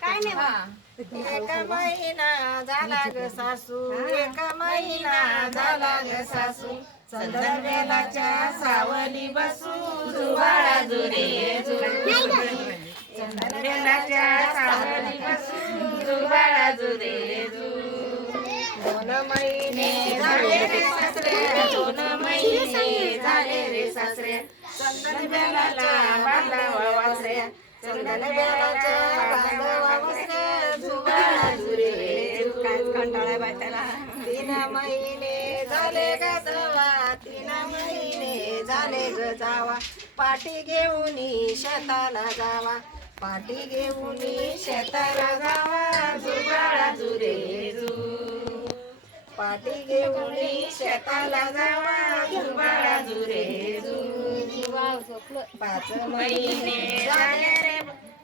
काय नाही एक महिना झाला ग सासू एक महिना झाला ग सासू चंदनवेलाच्या सावली बसू जुवाळा जुरे चंदनवेलाच्या सावली बसू जुवाळा जुरे 2 महिने झाले रे सासरे 2 महिने झाले रे सासरे चंदनवेलाच्या बांधावा वासऱ्या चंदनवेलाच्या बांधावा वासऱ्या जुवाळा जुरे काय कंटाळा बायताला 3 महिने झाले ग जावा 3 महिने झाले ग जावा पाठी घेऊन शेताला जावा पाठी घेऊन शेताला जावा जुवाळा जुरे पाठी घेऊन शेताला जावा जुवाळा जुरे 5 महिने झाले रे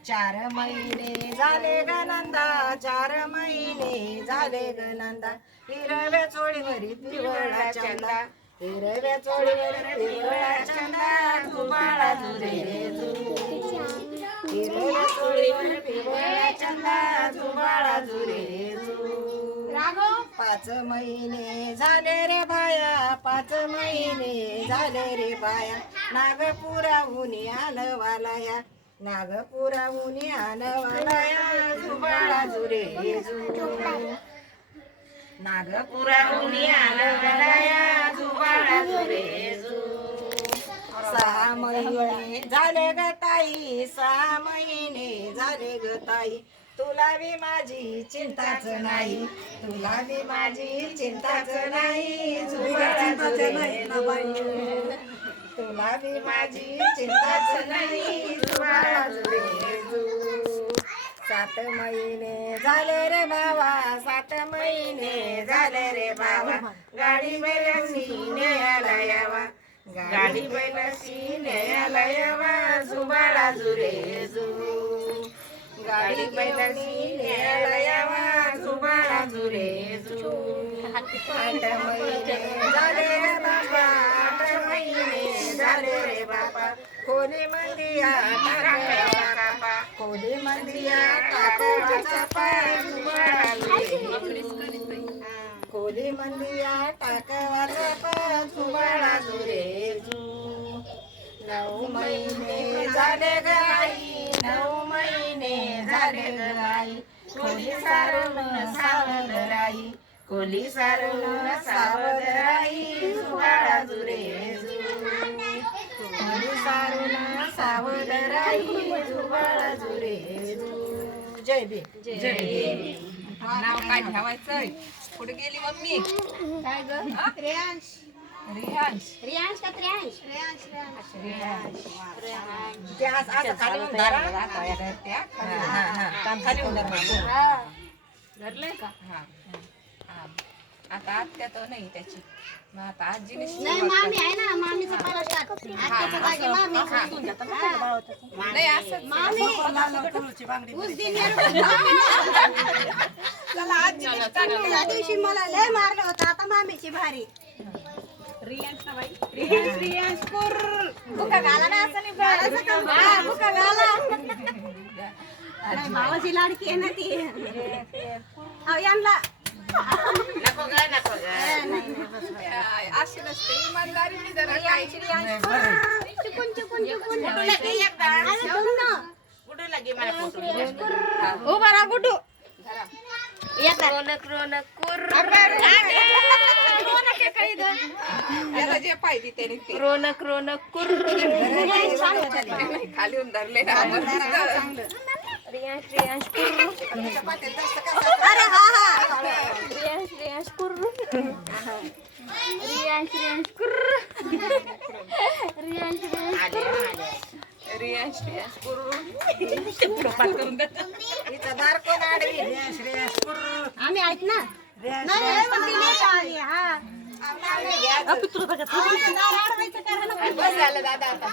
4 महिने झाले ग नंदा 4 महिने झाले ग नंदा हिरव्या चोळीवरी पिवळा चंदा हिरव्या चोळीवर पिवळा चंदा जुवाळा जुरे हिरव्या चोळीवर पिवळा चंदा जुवाळा जुरे 5 महिने झाले रे बाया 5 महिने झाले रे बाया नागपुराहून आलं वालाया नागपुराहून आलं वालाया जुवाळा जुरे नागपुराहून आलं वालाया जुवाळा जुरे 6 महिने झाले ग ताई 6 महिने झाले ग ताई तुला बी माझी चिंताच नाही तुला बी माझी चिंताच नाही जुवाळा जुरे तुला बी माझी चिंताच नाही जुवाळा जुरे 7 महिने झाले रे बाबा 7 महिने झाले रे बाबा गाडी बैलांनी न्यायला यावा गाडी बैलांनी न्यायला यावा जुवाळा जुरे गाडी बैलांनी न्यायला यावा जुवाळा जुरे 8 महिने झाले रे बाबा 8 महिने झाले रे बाबा खोली मंदिया टाकावा कापा खोली मंदिया टाकावाचा पाय जुवाळा जुरे खोली मंदिया टाकावाचा पाय जुवाळा जुरे 9 महिने झाले ग आई 9 महिने झाले ग आई खोली सारून सावध राई खोली सारून सावध राई जुवाळा जुरे खोली सारून सावध राई जुवाळा जुरे जय भीम जय भीम नाव काय ठेवायचंय कुठे गेली मम्मी काय ग रेयांश रिहांश रियांश का त्रियांश ते असं खाली उंदारा खाली उंदारा धरलंय का आता आत्या तर नाही त्याची मग आता आजीने नाही मामी आहे ना मामीचा पाला टाक आत्याच्या जागी मामी नाही असं मामी उस दिन चला आजी त्या दिवशी मला लय मारलं होतं आता मामीची भारी रिहांश ना बाई रियांश कुर बुका घाला ना असं नाही बोलायचं का बुका घाला नाही भावाची लाडकी आहे ना ती अहो यांना नको ग अशी नसते इमानदारीने जरा काय चुकून चुकून चुकून उभा राहा गुडू रोनक रोनक कुर याला जे पाहिजे त्याने ते रोनक रोनक कुर खाली उंदरले ना रियांश रियांश कुर अरे हा हा रियांश रियांश कुर रियांश रियांश कुर रियांश रियांश रियांश कुर पाठ करून दे इथं दार कोण आडवी रियांश रियांश कुर आम्ही आहेत ना नाही म्हणते नाही का आम्ही हा बस झालं दादा आता